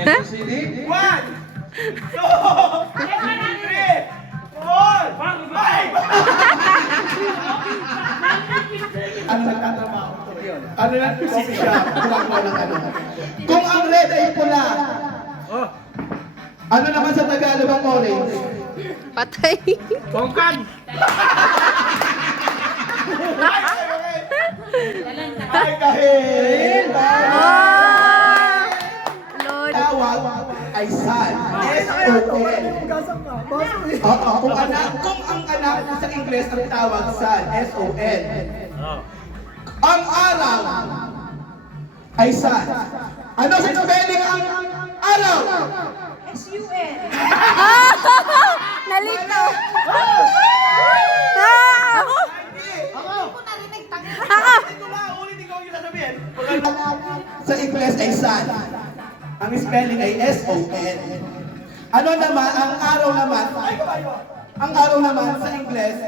SOCD. 1, 2, 3, 4, 5! Ano nagtatrabaho ko yun? Ano lang coffee shop? Gumagawa ng ano. Kung ang red ay pula, ano naman sa Tagalog ang orange? Patay. Bongkan! Ay, kahit! Oh! Lord. Tawag ay sun. S-O-N. Oo, kung ang anak sa Ingles ang tawag sun. S-O-N. Ang araw ay sun. Ano sa spelling ang araw? S-U-N. Ah! Nalito. Ah! Ako. Hindi ko narinig tangin. Ako. Ito na, ulit ikaw yung sasabihin. Sa Ingles ay sun. Ang spelling ay S-O-N. Ano naman, ang araw naman, ang araw naman sa Ingles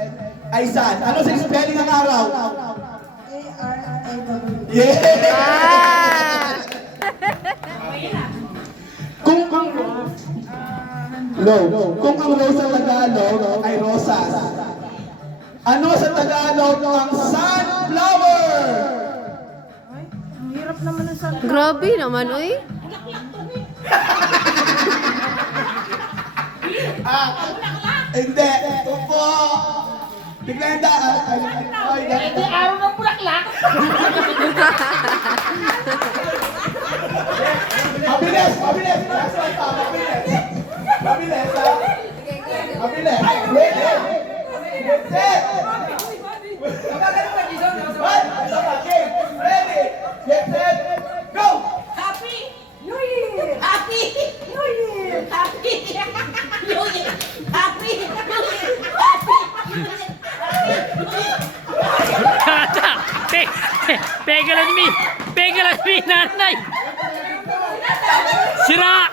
ay sun. Ano sa spelling ng araw? A-R-I-W. Yeah! Ah! Kung ang rose sa Tagalog ay rosas. Ano sa Tagalog ang sunflower? Ay, ang hirap naman ng sunflower. Grabe naman, uy. Hindi. Upo. Biglang daan. Hindi, araw ng bulaklak. Mabilis! Mabilis! Last one pa. Mabilis! Mabilis ha? Mabilis! Ready! Set! One! Ito pa. Game! Ready! Get set! Go! Happy New Year! Happy New Year! Happy New Year! Happy New Year! Happy New Year! Pegalan mi! Pegalan mi, nanay! Sira!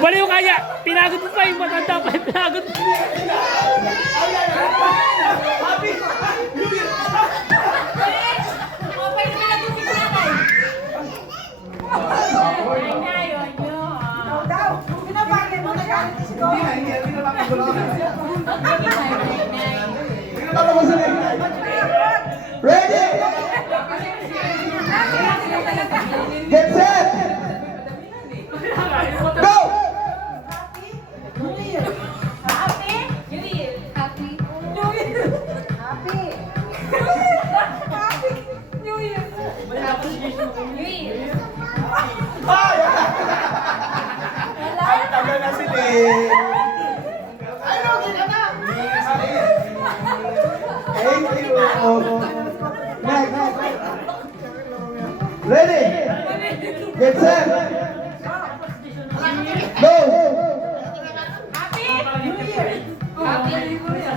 Baliw kaya! Pinagod mo pa yung matanda pa! Pinagod mo! Happy New Year! Okay, hindi na ito signalay. Ay na yun, yun. Daw, pinapagay mo na galit si Go. Hindi na makagulo. Ay, Hindi na makagulo. Ready! Get set! Go! New Year! Happy New Year! Happy New Year! Happy Happy New Year! New Year! Ay! Ay, tagal na sila eh. Ay, okay ka na. Thank you. Next. Ready? Get set. Go! Happy New Year! Happy New Year!